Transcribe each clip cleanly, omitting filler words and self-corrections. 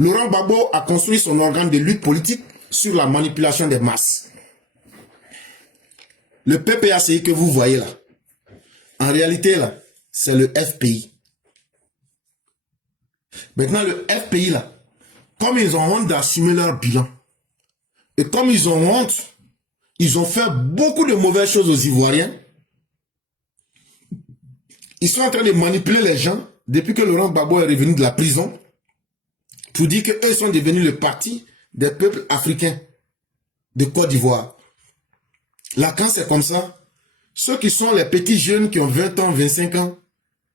Laurent Gbagbo a construit son organe de lutte politique sur la manipulation des masses. Le PPACI que vous voyez là, en réalité là, c'est le FPI. Maintenant le FPI là, comme ils ont honte d'assumer leur bilan, et comme ils ont honte, ils ont fait beaucoup de mauvaises choses aux Ivoiriens. Ils sont en train de manipuler les gens depuis que Laurent Gbagbo est revenu de la prison pour dire qu'eux sont devenus le parti des peuples africains de Côte d'Ivoire. Là, quand c'est comme ça, ceux qui sont les petits jeunes qui ont 20 ans, 25 ans,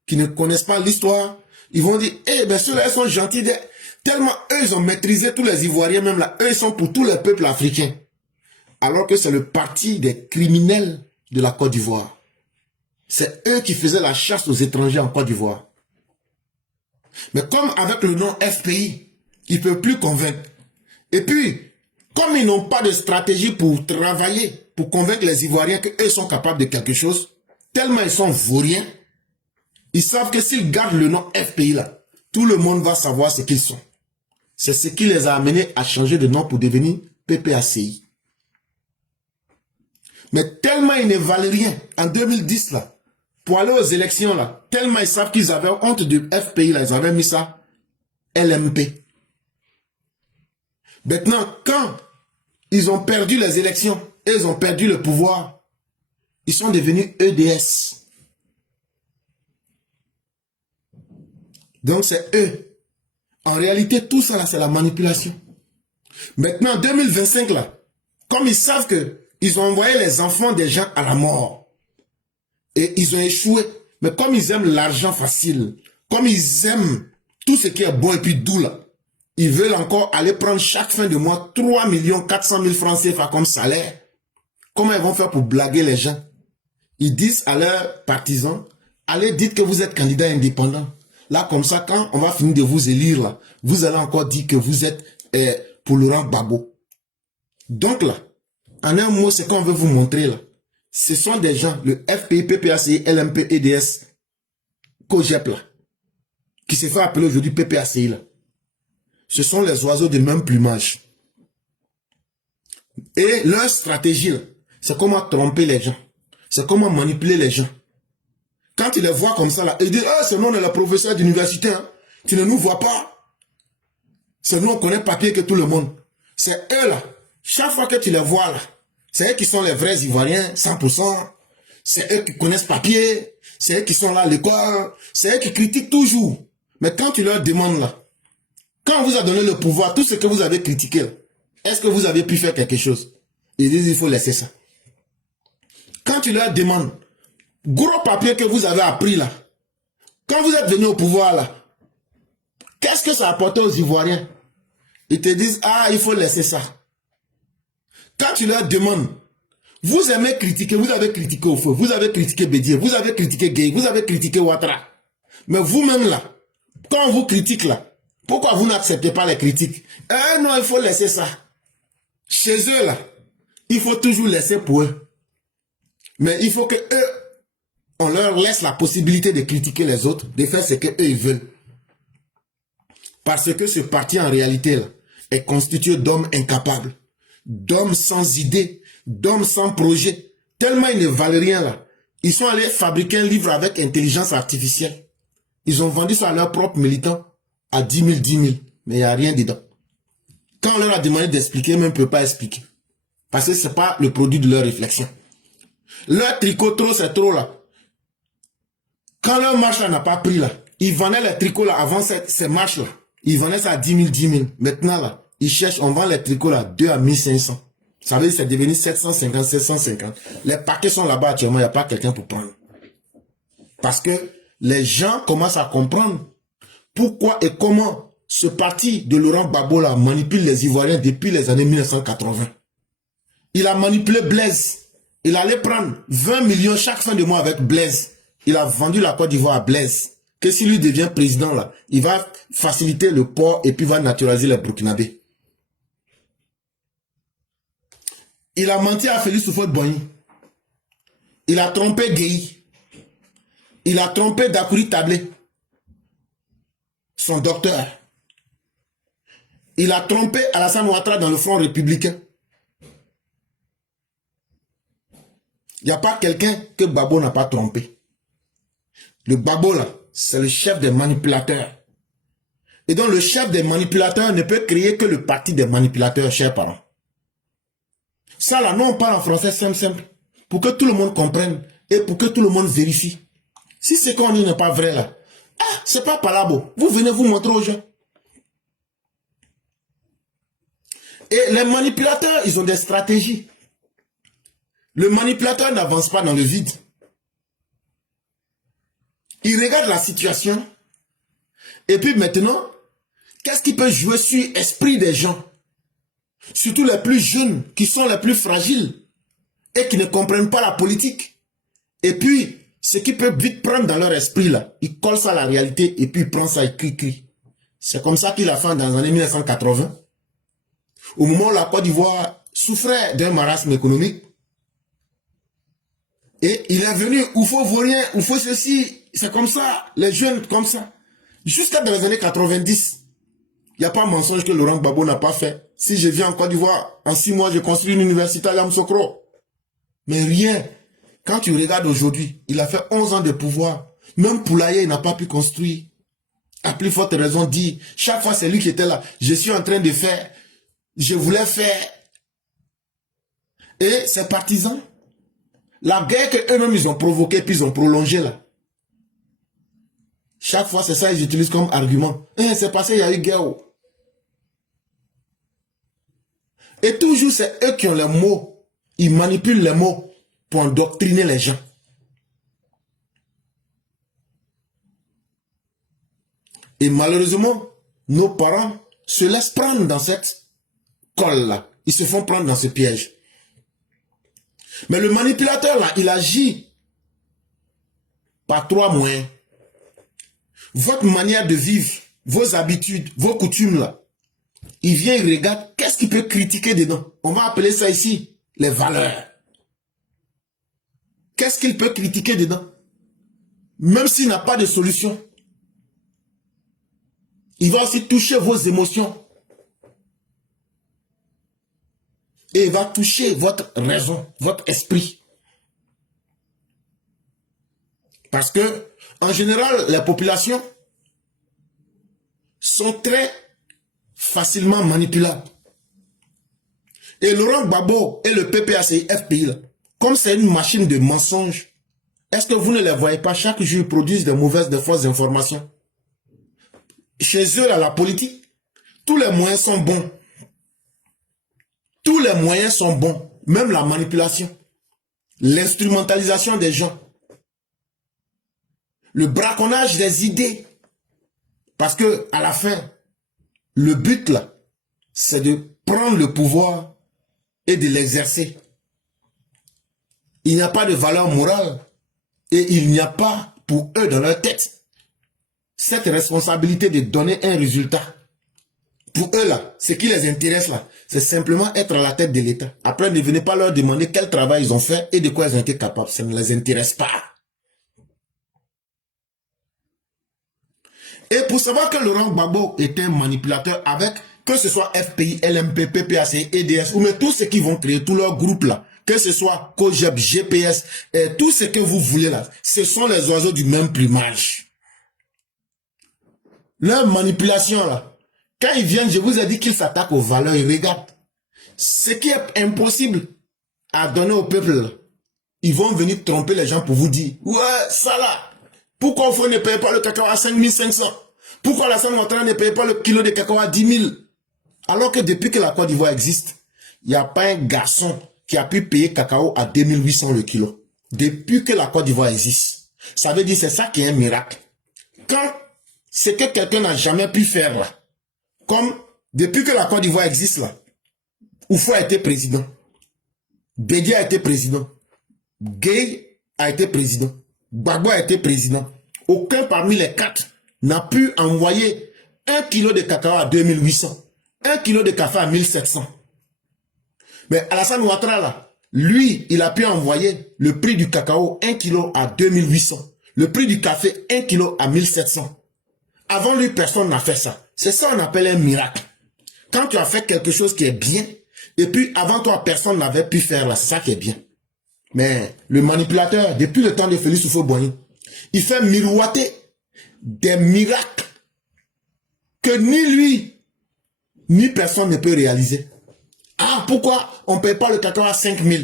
qui ne connaissent pas l'histoire, ils vont dire, eh bien ceux-là, ils sont gentils. Tellement eux, ils ont maîtrisé tous les Ivoiriens, même là, eux, ils sont pour tous les peuples africains. Alors que c'est le parti des criminels de la Côte d'Ivoire. C'est eux qui faisaient la chasse aux étrangers en Côte d'Ivoire. Mais comme avec le nom FPI, ils ne peuvent plus convaincre. Et puis, comme ils n'ont pas de stratégie pour travailler, pour convaincre les Ivoiriens qu'eux sont capables de quelque chose, tellement ils sont vauriens, ils savent que s'ils gardent le nom FPI là, tout le monde va savoir ce qu'ils sont. C'est ce qui les a amenés à changer de nom pour devenir PPACI. Mais tellement ils ne valent rien, en 2010 là, pour aller aux élections là, tellement ils savent qu'ils avaient honte de FPI là, ils avaient mis ça LMP. Maintenant, quand ils ont perdu les élections et ils ont perdu le pouvoir, ils sont devenus EDS. Donc c'est eux. En réalité, tout ça là, c'est la manipulation. Maintenant, en 2025 là, comme ils savent que ils ont envoyé les enfants des gens à la mort, et ils ont échoué, mais comme ils aiment l'argent facile, comme ils aiment tout ce qui est bon et puis doux là, ils veulent encore aller prendre chaque fin de mois 3 400 000 francs CFA comme salaire. Comment ils vont faire pour blaguer les gens? Ils disent à leurs partisans, allez dites que vous êtes candidat indépendant. Là comme ça, quand on va finir de vous élire là, vous allez encore dire que vous êtes pour Laurent Gbagbo. Donc là, en un mot, c'est qu'on veut vous montrer là. Ce sont des gens, le FPI, PPACI, LMP, EDS, COGEP là, qui se fait appeler aujourd'hui PPACI là. Ce sont les oiseaux de même plumage. Et leur stratégie là, c'est comment tromper les gens. C'est comment manipuler les gens. Quand tu les vois comme ça là, ils disent, ah, c'est nous, on est le professeur d'université, hein. Tu ne nous vois pas. C'est nous, on connaît papier que tout le monde. C'est eux là. Chaque fois que tu les vois là, c'est eux qui sont les vrais Ivoiriens, 100%. C'est eux qui connaissent papier. C'est eux qui sont là à l'école. C'est eux qui critiquent toujours. Mais quand tu leur demandes là, quand on vous a donné le pouvoir, tout ce que vous avez critiqué là, est-ce que vous avez pu faire quelque chose? Ils disent, il faut laisser ça. Quand tu leur demandes, gros papier que vous avez appris là, quand vous êtes venu au pouvoir là, qu'est-ce que ça a apporté aux Ivoiriens? Ils te disent, ah, il faut laisser ça. Quand tu leur demandes, vous aimez critiquer, vous avez critiqué au feu, vous avez critiqué Bédier, vous avez critiqué Gueye, vous avez critiqué Ouattara. Mais vous-même là, quand on vous critique là, pourquoi vous n'acceptez pas les critiques? Eh non, il faut laisser ça. Chez eux là, il faut toujours laisser pour eux. Mais il faut que eux, on leur laisse la possibilité de critiquer les autres, de faire ce qu'eux ils veulent. Parce que ce parti en réalité là, est constitué d'hommes incapables, d'hommes sans idées, d'hommes sans projet. Tellement ils ne valent rien là. Ils sont allés fabriquer un livre avec intelligence artificielle. Ils ont vendu ça à leurs propres militants à 10 000, mais il n'y a rien dedans. Quand on leur a demandé d'expliquer, même ne peut pas expliquer. Parce que ce n'est pas le produit de leur réflexion. Leur tricot trop, c'est trop là. Quand leur marche là n'a pas pris là, ils vendaient les tricots là avant ces marches là. Ils vendaient ça à 10 000. Maintenant là, ils cherchent, on vend les tricots là 2 à 1500. Ça veut dire que c'est devenu 750, 750. Les paquets sont là-bas actuellement, il n'y a pas quelqu'un pour prendre. Parce que les gens commencent à comprendre pourquoi et comment ce parti de Laurent Gbagbo là manipule les Ivoiriens depuis les années 1980. Il a manipulé Blaise. Il allait prendre 20 millions chaque fin de mois avec Blaise. Il a vendu la Côte d'Ivoire à Blaise. Que s'il lui devient président là, il va faciliter le port et puis va naturaliser les Burkinabés. Il a menti à Félix Houphouët-Boigny. Il a trompé Gueye. Il a trompé Dakouri Tablé, son docteur. Il a trompé Alassane Ouattara dans le Front républicain. Il n'y a pas quelqu'un que Gbagbo n'a pas trompé. Le Gbagbo là, c'est le chef des manipulateurs. Et donc le chef des manipulateurs ne peut créer que le parti des manipulateurs, chers parents. Ça là, non, on parle en français simple, pour que tout le monde comprenne et pour que tout le monde vérifie. Si ce qu'on dit n'est pas vrai là, ah, c'est pas palabo. Vous venez vous montrer aux gens. Et les manipulateurs, ils ont des stratégies. Le manipulateur n'avance pas dans le vide. Il regarde la situation. Et puis maintenant, qu'est-ce qui peut jouer sur l'esprit des gens? Surtout les plus jeunes, qui sont les plus fragiles et qui ne comprennent pas la politique. Et puis, ce qui peut vite prendre dans leur esprit là, ils collent ça à la réalité et puis ils prennent ça et cri. C'est comme ça qu'il a fait dans les années 1980. Au moment où la Côte d'Ivoire souffrait d'un marasme économique. Et il est venu, il faut vaurien, il faut ceci. C'est comme ça, les jeunes comme ça. Jusqu'à dans les années 90. Il n'y a pas un mensonge que Laurent Gbagbo n'a pas fait. Si je viens en Côte d'Ivoire, en 6 mois, je construis une université à Yamoussoukro. Mais rien. Quand tu regardes aujourd'hui, il a fait 11 ans de pouvoir. Même Poulaye, il n'a pas pu construire. À plus forte raison dit, chaque fois c'est lui qui était là. Je suis en train de faire, je voulais faire. Et ses partisans, la guerre qu'eux-mêmes ils ont provoquée, puis ils ont prolongé là. Chaque fois c'est ça ils utilisent comme argument. C'est passé, il y a eu guerre. Et toujours c'est eux qui ont les mots. Ils manipulent les mots pour endoctriner les gens. Et malheureusement, nos parents se laissent prendre dans cette colle-là. Ils se font prendre dans ce piège. Mais le manipulateur, là, il agit par 3 moyens. Votre manière de vivre, vos habitudes, vos coutumes, là, il vient, il regarde, qu'est-ce qu'il peut critiquer dedans? On va appeler ça ici, les valeurs. Qu'est-ce qu'il peut critiquer dedans? Même s'il n'a pas de solution. Il va aussi toucher vos émotions. Et il va toucher votre raison, votre esprit. Parce que, en général, les populations sont très facilement manipulables. Et Laurent Gbagbo et le PPACI FPI, comme c'est une machine de mensonges, est-ce que vous ne les voyez pas? Chaque jour, ils produisent des fausses informations. Chez eux, là, la politique, tous les moyens sont bons. Tous les moyens sont bons. Même la manipulation. L'instrumentalisation des gens. Le braconnage des idées. Parce que, à la fin, le but, là, c'est de prendre le pouvoir et de l'exercer. Il n'y a pas de valeur morale. Et il n'y a pas, pour eux, dans leur tête, cette responsabilité de donner un résultat. Pour eux là, ce qui les intéresse là, c'est simplement être à la tête de l'État. Après, ne venez pas leur demander quel travail ils ont fait et de quoi ils ont été capables. Ça ne les intéresse pas. Et pour savoir que Laurent Gbagbo est un manipulateur avec, que ce soit FPI, LMP, PPAC, EDS, ou même tous ceux qui vont créer tout leur groupe là, que ce soit COGEP, GPS, et tout ce que vous voulez là, ce sont les oiseaux du même plumage. Leur manipulation là, quand ils viennent, je vous ai dit qu'ils s'attaquent aux valeurs, ils regardent. Ce qui est impossible à donner au peuple là, ils vont venir tromper les gens pour vous dire, ouais, ça là, pourquoi vous ne payez pas le cacao à 5500? Pourquoi la Ouattara ne paye pas le kilo de cacao à 10 000? Alors que depuis que la Côte d'Ivoire existe, il n'y a pas un garçon qui a pu payer cacao à 2800 le kilo. Depuis que la Côte d'Ivoire existe. Ça veut dire c'est ça qui est un miracle. Quand ce que quelqu'un n'a jamais pu faire là, comme depuis que la Côte d'Ivoire existe là, Oufou a été président, Bédié a été président, Gueye a été président, Gbagbo a été président. Aucun parmi les 4 n'a pu envoyer 1 kilo de cacao à 2800, 1 kilo de café à 1700. Mais Alassane Ouattara là, lui, il a pu envoyer le prix du cacao 1 kilo à 2800, le prix du café 1 kilo à 1700. Avant lui, personne n'a fait ça. C'est ça qu'on appelle un miracle. Quand tu as fait quelque chose qui est bien, et puis avant toi, personne n'avait pu faire là, c'est ça qui est bien. Mais le manipulateur, depuis le temps de Félix Houphouët-Boigny, il fait miroiter des miracles que ni lui, ni personne ne peut réaliser. Ah, pourquoi on ne paye pas le cacao à 5 000?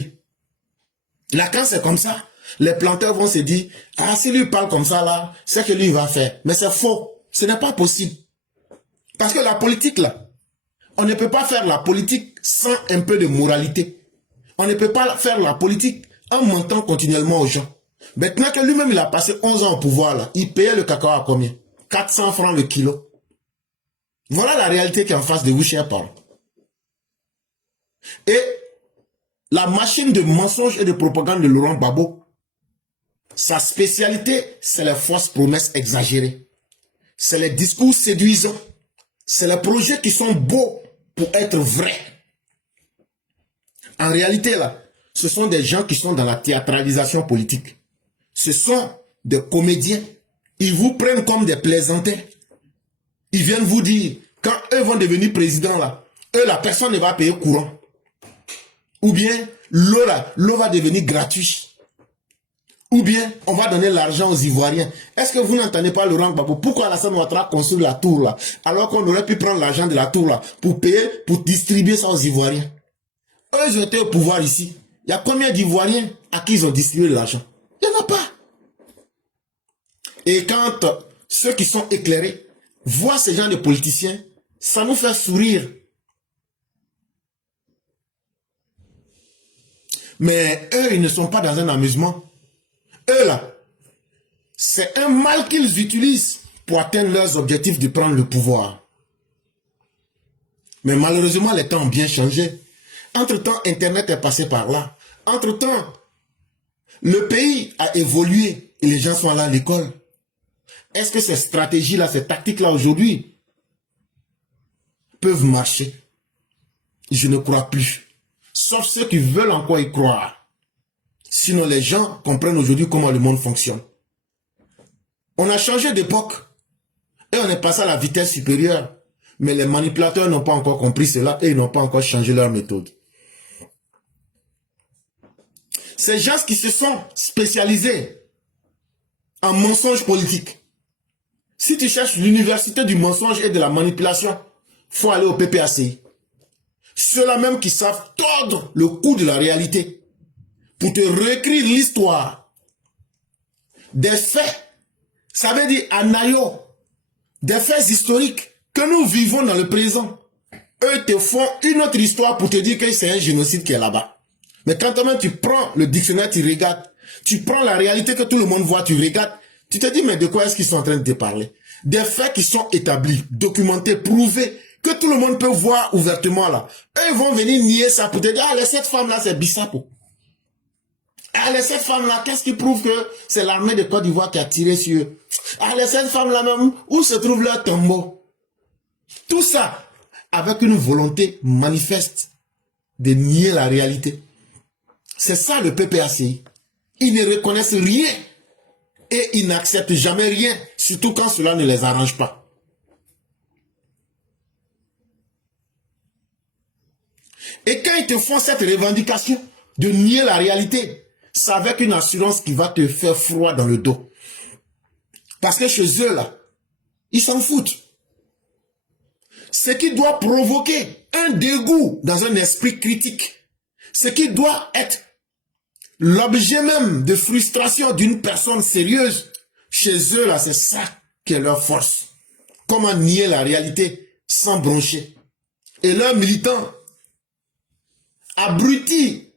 Là, quand c'est comme ça, les planteurs vont se dire, ah, si lui parle comme ça là, c'est que lui il va faire. Mais c'est faux. Ce n'est pas possible. Parce que la politique là, on ne peut pas faire la politique sans un peu de moralité. On ne peut pas faire la politique en mentant continuellement aux gens. Maintenant que lui-même il a passé 11 ans au pouvoir là, il payait le cacao à combien? 400 francs le kilo. Voilà la réalité qui est en face de vous, chers parents. Et la machine de mensonge et de propagande de Laurent Gbagbo, sa spécialité, c'est les fausses promesses exagérées. C'est les discours séduisants. C'est les projets qui sont beaux pour être vrais. En réalité, là, ce sont des gens qui sont dans la théâtralisation politique. Ce sont des comédiens. Ils vous prennent comme des plaisantins. Ils viennent vous dire, quand eux vont devenir présidents, là, eux, la personne ne va payer courant. Ou bien, l'eau va devenir gratuite. Ou bien, on va donner l'argent aux Ivoiriens. Est-ce que vous n'entendez pas Laurent Gbagbo? Pourquoi Alassane Ouattara construit la tour là? Alors qu'on aurait pu prendre l'argent de la tour là pour payer, pour distribuer ça aux Ivoiriens. Eux, ils ont été au pouvoir ici. Il y a combien d'Ivoiriens à qui ils ont distribué l'argent? Il n'y en a pas. Et quand ceux qui sont éclairés voient ces gens de politiciens, ça nous fait sourire. Mais eux, ils ne sont pas dans un amusement. Eux là, c'est un mal qu'ils utilisent pour atteindre leurs objectifs de prendre le pouvoir. Mais malheureusement, les temps ont bien changé. Entre-temps, Internet est passé par là. Entre-temps, le pays a évolué et les gens sont allés à l'école. Est-ce que ces stratégies-là, ces tactiques-là aujourd'hui peuvent marcher? Je ne crois plus. Sauf ceux qui veulent encore y croire. Sinon, les gens comprennent aujourd'hui comment le monde fonctionne. On a changé d'époque et on est passé à la vitesse supérieure. Mais les manipulateurs n'ont pas encore compris cela et ils n'ont pas encore changé leur méthode. Ces gens qui se sont spécialisés en mensonges politiques. Si tu cherches l'université du mensonge et de la manipulation, il faut aller au PPACI. Ceux-là même qui savent tordre le coup de la réalité pour te réécrire l'histoire. Des faits, ça veut dire anayo, des faits historiques que nous vivons dans le présent. Eux te font une autre histoire pour te dire que c'est un génocide qui est là-bas. Mais quand toi-même tu prends le dictionnaire, tu regardes, tu prends la réalité que tout le monde voit, tu regardes, tu te dis mais de quoi est-ce qu'ils sont en train de te parler? Des faits qui sont établis, documentés, prouvés, que tout le monde peut voir ouvertement là. Eux ils vont venir nier ça pour te dire, ah, cette femme-là c'est Bissapo. Ah, cette femme-là, qu'est-ce qui prouve que c'est l'armée de Côte d'Ivoire qui a tiré sur eux? Ah, cette femme-là même, où se trouve leur tombeau? Tout ça, avec une volonté manifeste de nier la réalité. C'est ça le PPACI. Ils ne reconnaissent rien et ils n'acceptent jamais rien, surtout quand cela ne les arrange pas. Et quand ils te font cette revendication de nier la réalité, c'est avec une assurance qui va te faire froid dans le dos. Parce que chez eux là, ils s'en foutent. Ce qui doit provoquer un dégoût dans un esprit critique, ce qui doit être l'objet même de frustration d'une personne sérieuse, chez eux là, c'est ça qui est leur force. Comment nier la réalité sans broncher. Et leurs militants abrutis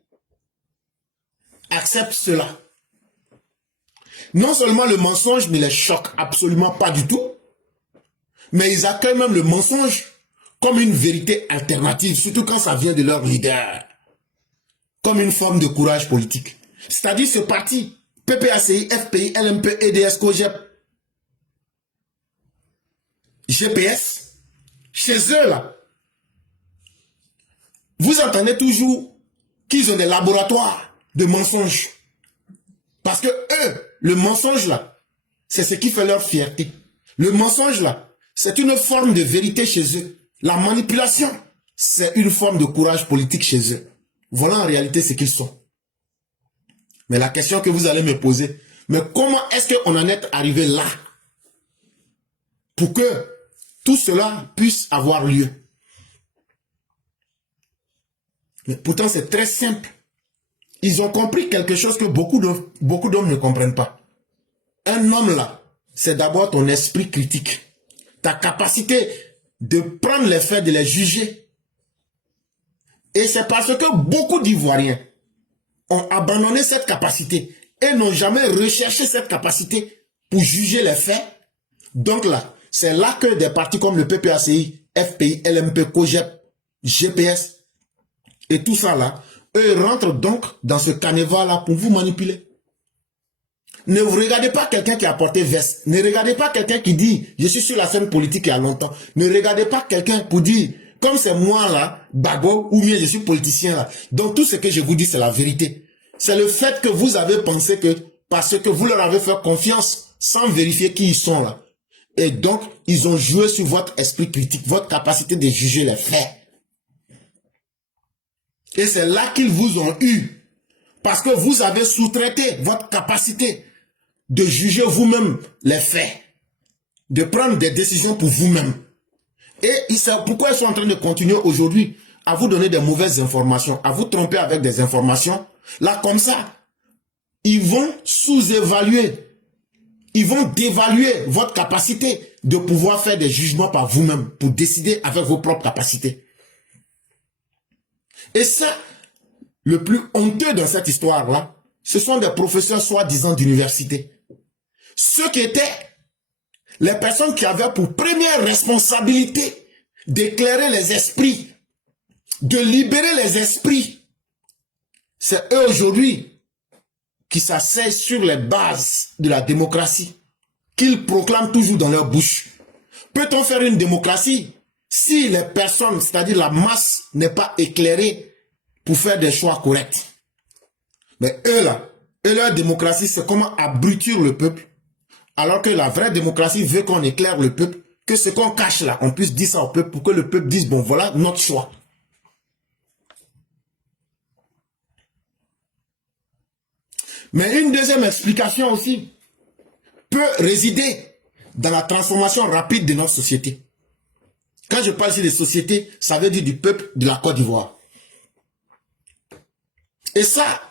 acceptent cela. Non seulement le mensonge ne les choque absolument pas du tout, mais ils accueillent même le mensonge comme une vérité alternative, surtout quand ça vient de leur leader, comme une forme de courage politique. C'est-à-dire ce parti, PPACI, FPI, LMP, EDS, COGEP, GPS, chez eux là, vous entendez toujours qu'ils ont des laboratoires de mensonges. Parce que eux, le mensonge là, c'est ce qui fait leur fierté. Le mensonge là, c'est une forme de vérité chez eux. La manipulation, c'est une forme de courage politique chez eux. Voilà en réalité ce qu'ils sont. Mais la question que vous allez me poser, mais comment est-ce qu'on en est arrivé là pour que tout cela puisse avoir lieu? Mais pourtant, c'est très simple. Ils ont compris quelque chose que beaucoup d'hommes ne comprennent pas. Un homme là, c'est d'abord ton esprit critique. Ta capacité de prendre les faits, de les juger. Et c'est parce que beaucoup d'Ivoiriens ont abandonné cette capacité et n'ont jamais recherché cette capacité pour juger les faits. Donc là, c'est là que des partis comme le PPACI, FPI, LMP, COGEP, GPS et tout ça là, eux rentrent donc dans ce carnaval là pour vous manipuler. Ne regardez pas quelqu'un qui a porté veste. Ne regardez pas quelqu'un qui dit « Je suis sur la scène politique il y a longtemps ». Ne regardez pas quelqu'un pour dire « Comme c'est moi là, Bago, ou bien je suis politicien là ». Donc tout ce que je vous dis, c'est la vérité. C'est le fait que vous avez pensé que, parce que vous leur avez fait confiance sans vérifier qui ils sont là. Et donc, ils ont joué sur votre esprit critique, votre capacité de juger les faits. Et c'est là qu'ils vous ont eu. Parce que vous avez sous-traité votre capacité de juger vous-même les faits, de prendre des décisions pour vous-même. Et pourquoi ils sont en train de continuer aujourd'hui à vous donner des mauvaises informations, à vous tromper avec des informations. Là, comme ça, ils vont sous-évaluer, ils vont dévaluer votre capacité de pouvoir faire des jugements par vous-même, pour décider avec vos propres capacités. Et ça, le plus honteux dans cette histoire-là, ce sont des professeurs soi-disant d'université. Ceux qui étaient les personnes qui avaient pour première responsabilité d'éclairer les esprits, de libérer les esprits. C'est eux aujourd'hui qui s'asseyent sur les bases de la démocratie, qu'ils proclament toujours dans leur bouche. Peut-on faire une démocratie si les personnes, c'est-à-dire la masse, n'est pas éclairée pour faire des choix corrects? Mais eux là, leur démocratie, c'est comment abrutir le peuple. Alors que la vraie démocratie veut qu'on éclaire le peuple, que ce qu'on cache là, on puisse dire ça au peuple pour que le peuple dise, bon voilà notre choix. Mais une deuxième explication aussi peut résider dans la transformation rapide de notre société. Quand je parle ici de société, ça veut dire du peuple de la Côte d'Ivoire. Et ça,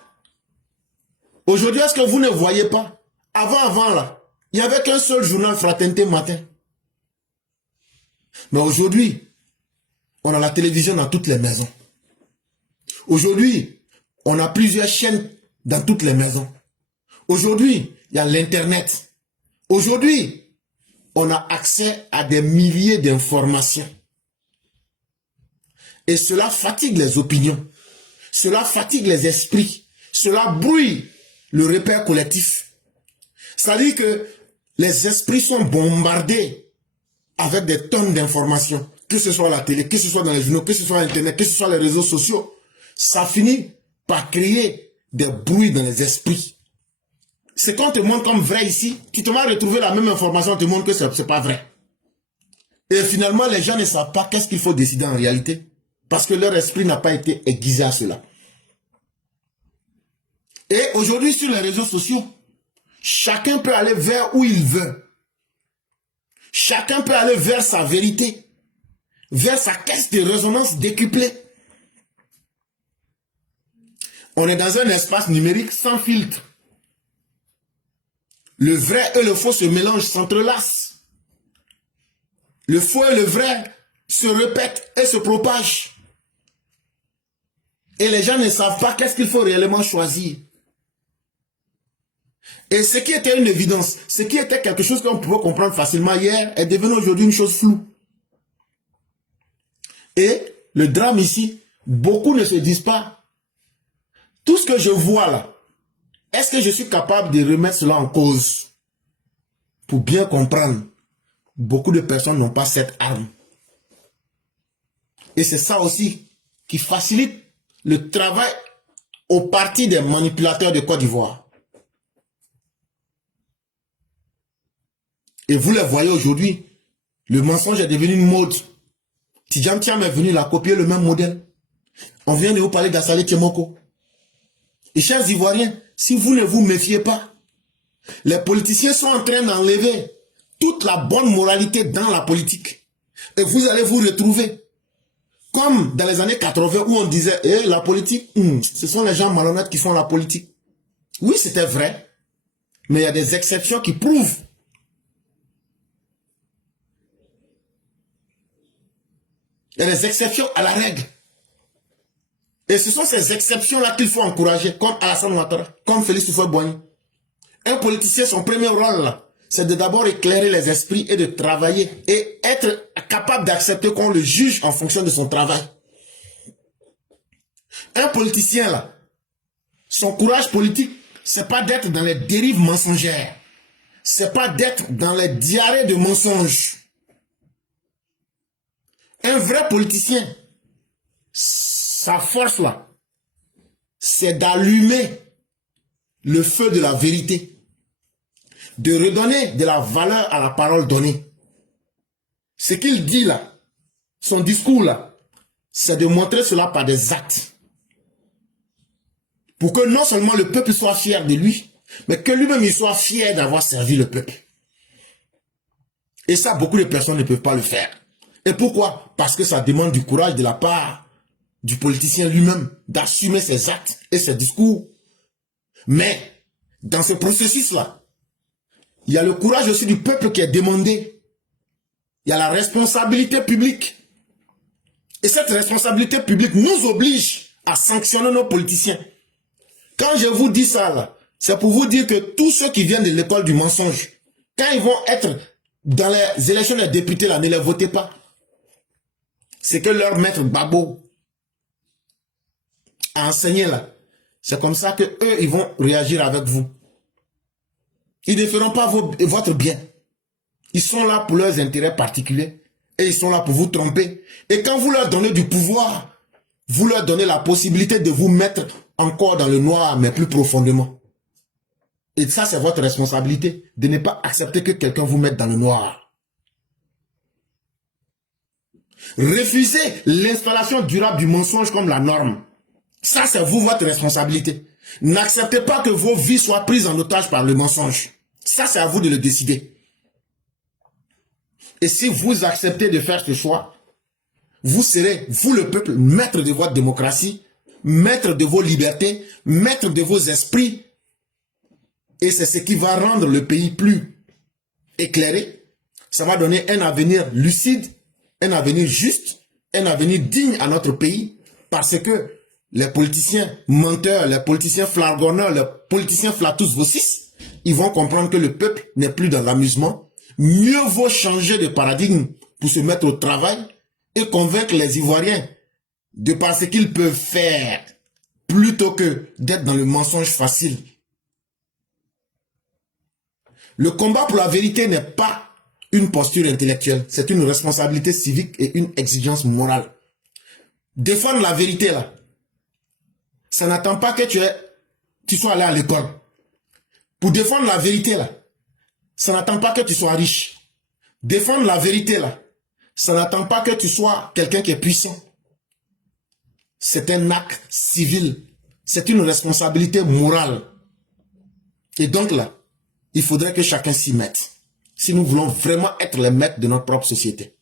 aujourd'hui, est-ce que vous ne voyez pas? Avant là, il n'y avait qu'un seul journal Fraternité Matin. Mais aujourd'hui, on a la télévision dans toutes les maisons. Aujourd'hui, on a plusieurs chaînes dans toutes les maisons. Aujourd'hui, il y a l'Internet. Aujourd'hui, on a accès à des milliers d'informations. Et cela fatigue les opinions. Cela fatigue les esprits. Cela brouille le repère collectif. C'est-à-dire que les esprits sont bombardés avec des tonnes d'informations. Que ce soit à la télé, que ce soit dans les journaux, que ce soit à Internet, que ce soit les réseaux sociaux. Ça finit par créer des bruits dans les esprits. Ce qu'on te montre comme vrai ici, tu te vas retrouver la même information, on te montre que ce n'est pas vrai. Et finalement, les gens ne savent pas qu'est-ce qu'il faut décider en réalité. Parce que leur esprit n'a pas été aiguisé à cela. Et aujourd'hui, sur les réseaux sociaux, chacun peut aller vers où il veut. Chacun peut aller vers sa vérité, vers sa caisse de résonance décuplée. On est dans un espace numérique sans filtre. Le vrai et le faux se mélangent, s'entrelacent. Le faux et le vrai se répètent et se propagent. Et les gens ne savent pas qu'est-ce qu'il faut réellement choisir. Et ce qui était une évidence, ce qui était quelque chose qu'on pouvait comprendre facilement hier, est devenu aujourd'hui une chose floue. Et le drame ici, beaucoup ne se disent pas, tout ce que je vois là, est-ce que je suis capable de remettre cela en cause? Pour bien comprendre, beaucoup de personnes n'ont pas cette arme. Et c'est ça aussi qui facilite le travail au parti des manipulateurs de Côte d'Ivoire. Et vous le voyez aujourd'hui, le mensonge est devenu une mode. Tidjane Thiam est venu la copier le même modèle. On vient de vous parler d'Assali Tchemoko. Et chers Ivoiriens, si vous ne vous méfiez pas, les politiciens sont en train d'enlever toute la bonne moralité dans la politique. Et vous allez vous retrouver comme dans les années 80 où on disait la politique, ce sont les gens malhonnêtes qui font la politique. Oui, c'était vrai. Mais il y a des exceptions qui prouvent. Il y a des exceptions à la règle. Et ce sont ces exceptions-là qu'il faut encourager, comme Alassane Ouattara, comme Félix Houphouët-Boigny. Un politicien, son premier rôle, c'est de d'abord éclairer les esprits et de travailler et être capable d'accepter qu'on le juge en fonction de son travail. Un politicien, là, son courage politique, c'est pas d'être dans les dérives mensongères. C'est pas d'être dans les diarrhées de mensonges. Un vrai politicien, sa force là, c'est d'allumer le feu de la vérité, de redonner de la valeur à la parole donnée. Ce qu'il dit là, son discours là, c'est de montrer cela par des actes. Pour que non seulement le peuple soit fier de lui, mais que lui-même il soit fier d'avoir servi le peuple. Et ça, beaucoup de personnes ne peuvent pas le faire. Et pourquoi? Parce que ça demande du courage de la part du politicien lui-même d'assumer ses actes et ses discours. Mais dans ce processus-là, il y a le courage aussi du peuple qui est demandé. Il y a la responsabilité publique. Et cette responsabilité publique nous oblige à sanctionner nos politiciens. Quand je vous dis ça, là, c'est pour vous dire que tous ceux qui viennent de l'école du mensonge, quand ils vont être dans les élections des députés, là, ne les votez pas. C'est que leur maître Babo a enseigné là. C'est comme ça que eux ils vont réagir avec vous. Ils ne feront pas votre bien. Ils sont là pour leurs intérêts particuliers. Et ils sont là pour vous tromper. Et quand vous leur donnez du pouvoir, vous leur donnez la possibilité de vous mettre encore dans le noir, mais plus profondément. Et ça, c'est votre responsabilité, de ne pas accepter que quelqu'un vous mette dans le noir. Refusez l'installation durable du mensonge comme la norme. Ça, c'est vous, votre responsabilité. N'acceptez pas que vos vies soient prises en otage par le mensonge. Ça, c'est à vous de le décider. Et si vous acceptez de faire ce choix, vous serez, vous le peuple, maître de votre démocratie, maître de vos libertés, maître de vos esprits. Et c'est ce qui va rendre le pays plus éclairé. Ça va donner un avenir lucide, un avenir juste, un avenir digne à notre pays. Parce que les politiciens menteurs, les politiciens flargonneurs, les politiciens flatous vocis, ils vont comprendre que le peuple n'est plus dans l'amusement. Mieux vaut changer de paradigme pour se mettre au travail et convaincre les Ivoiriens de par ce qu'ils peuvent faire plutôt que d'être dans le mensonge facile. Le combat pour la vérité n'est pas une posture intellectuelle, c'est une responsabilité civique et une exigence morale. Défendre la vérité là, ça n'attend pas que tu sois allé à l'école. Pour défendre la vérité là, ça n'attend pas que tu sois riche. Défendre la vérité là, ça n'attend pas que tu sois quelqu'un qui est puissant. C'est un acte civil. C'est une responsabilité morale. Et donc là, il faudrait que chacun s'y mette. Si nous voulons vraiment être les maîtres de notre propre société.